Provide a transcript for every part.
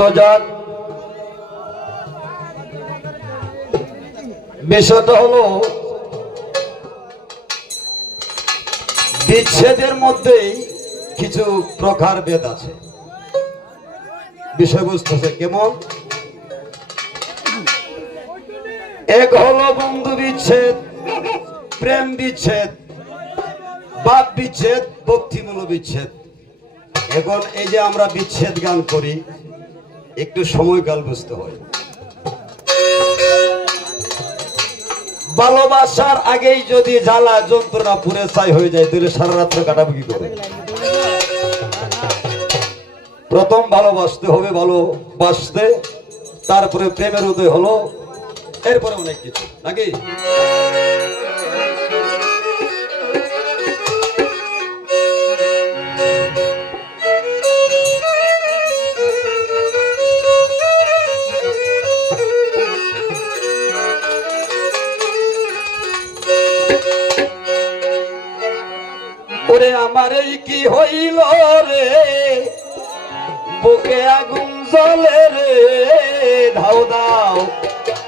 তো যাক, বিষয়টা হলো বিচ্ছেদের মধ্যেই কিছু প্রকার ভেদ আছে। বিষয়বস্তু কেমন? এক হলো বন্ধু বিচ্ছেদ, প্রেম বিচ্ছেদ, বাপ বিচ্ছেদ, ভক্তিমূলক বিচ্ছেদ। এখন এই যে আমরা বিচ্ছেদ গান করি, একটু সময়কাল বুঝতে হয়। ভালোবাসার আগেই যদি জ্বালা যন্ত্রণা পুরে ছাই হয়ে যায়, তাহলে সারা রাত্র কাটাবো কি করে? প্রথম ভালোবাসতে হবে, ভালোবাসতে, তারপরে প্রেমের উদয় হলো, এরপরে অনেক কিছু নাকি। ওরে আমার এই কি হইল রে, বুকে আগুন জ্বলে রে, ধাও দাও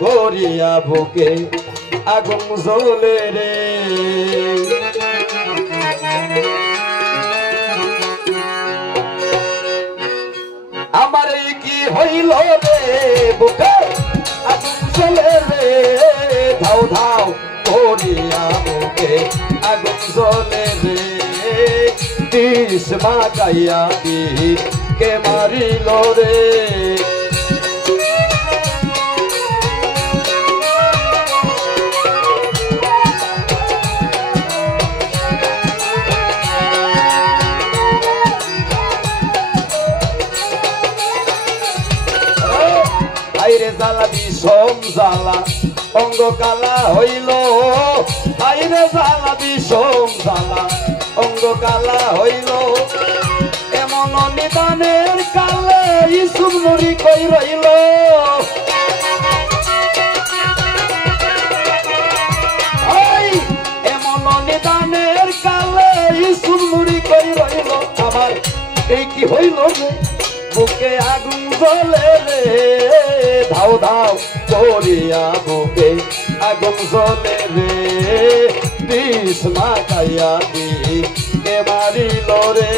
করিয়া বুকে আগুন জ্বলে রে। আমার এই কি হইল রে, বুকে আগুন জ্বলে রে, ধাও ধাও করিয়া বুকে আগুন জ্বলে রে। বিষ মাখাইয়া বিষ কে মারিল রে। আইরে জ্বালা বিষম জ্বালা অঙ্গ কালা হইল, আইরে জ্বালা বিষম জ্বালা অঙ্গ কালা হইল। এমন নিদানের কালে ইসুম নুরি কই রইল। এমন নিদানের কালে ইসুম নুরি কই রইল। আমার এই কি হইল রে, বুকে আগুন জ্বলে রে, ধাও ধাও করিয়া বুকে আগুন জ্বলে রে। বিষ মাখাইয়া বিষ কে মারিল রে।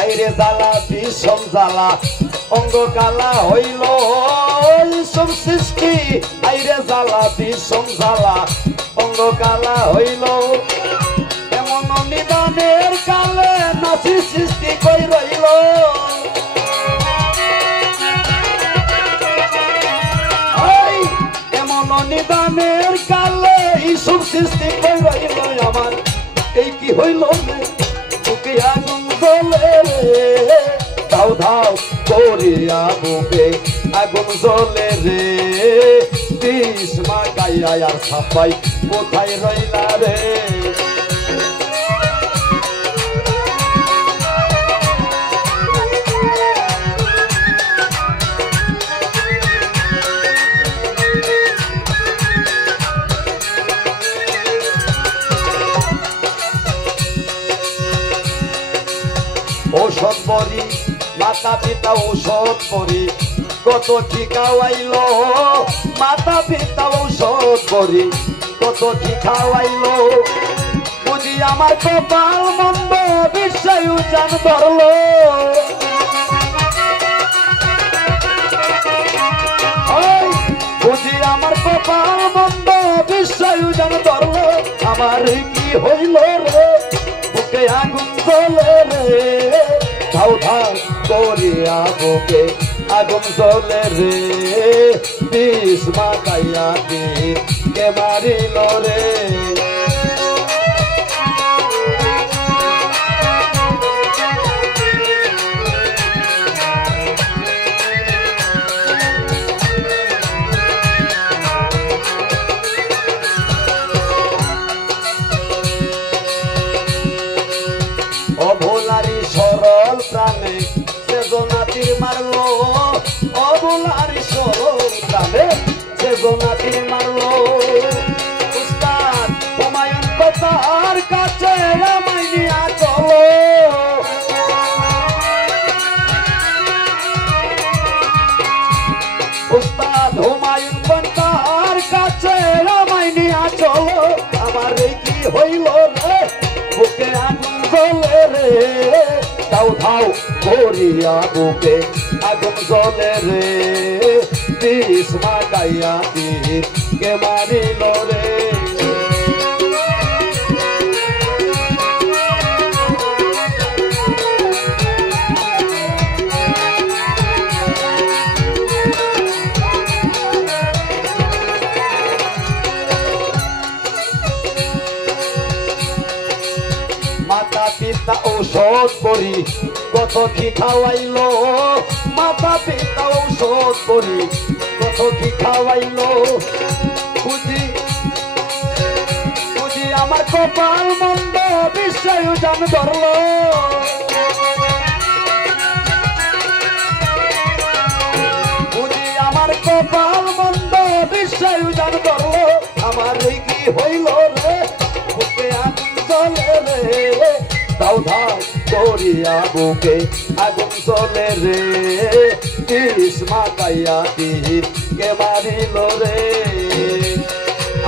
আইরে জ্বালা বিষম জ্বালা অঙ্গ কালা হইল, সব সৃষ্টি আইরে জ্বালা বিষম জ্বালা অঙ্গ কালা হইল। এমন নিদানের কালে নাচি সৃষ্টি কই রইল। এমন নিদানের কালে সব সৃষ্টি কই রইল। আমার এই কি হইল রে, বুকে আগুন জ্বলে রে, ধাও ধাও করিয়া বুকে আগুন জ্বলে রে। বিষ মাখাইয়া আর সাপাই কোথায় রইলা রে। ঔষধ বড়ি মাতা পিতা ঔষধ বড়ি কত কি খাওয়াইল। মাতা পিতা ঔষধ বড়ি কত কি খাওয়াইল। বুঝি আমার কপাল মন্দ বিশ্বায়ু জান ধরল। বুঝি আমার কপাল মন্দ বিশ্বায়ু জান ধরল। আমার কি হইল রে, বুকে আগুন জ্বলে রে, ধাও ধাও করিয়া বুকে আগুন জ্বলে রে। বিষ মাখাইয়া বিষ কে মারিল রে। অভোলারি সরল প্রাণে সেজনাতির মারলো। হইল রে বুকে আগুন জ্বলে রে ধাউ ধাউ করিয়া বুকে আগুন জ্বলে রে বিষ মাখাইয়া তীর কে মারিল রে মাতা পিতা ঔষধ করি কত কি খাওয়াইলো মাতা পিতা ঔষধ করি কত কি খাওয়াইলো বুঝি বুঝি আমার কপাল মন্দ বিশ্বায়ু জান ধরলো বুঝি আমার কপাল মন্দ বিশ্বায়ু জান ধরলো আমার কি হইল রে বুকে আগুন জ্বলে রে ধাউ ধাউ করিয়া বুকে আগুন জ্বলে রে বিষ মাখাইয়া তীর কে মারিল রে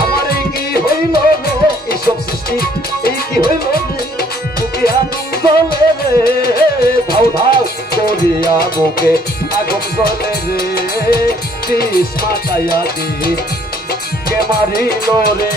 আমার কি হইল রে এইসব সৃষ্টি এই কি হইল রে বুকে আগুন জ্বলে রে ধাউ ধাউ করিয়া বুকে আগুন জ্বলে রে বিষ মাখাইয়া তীর কে মারিল রে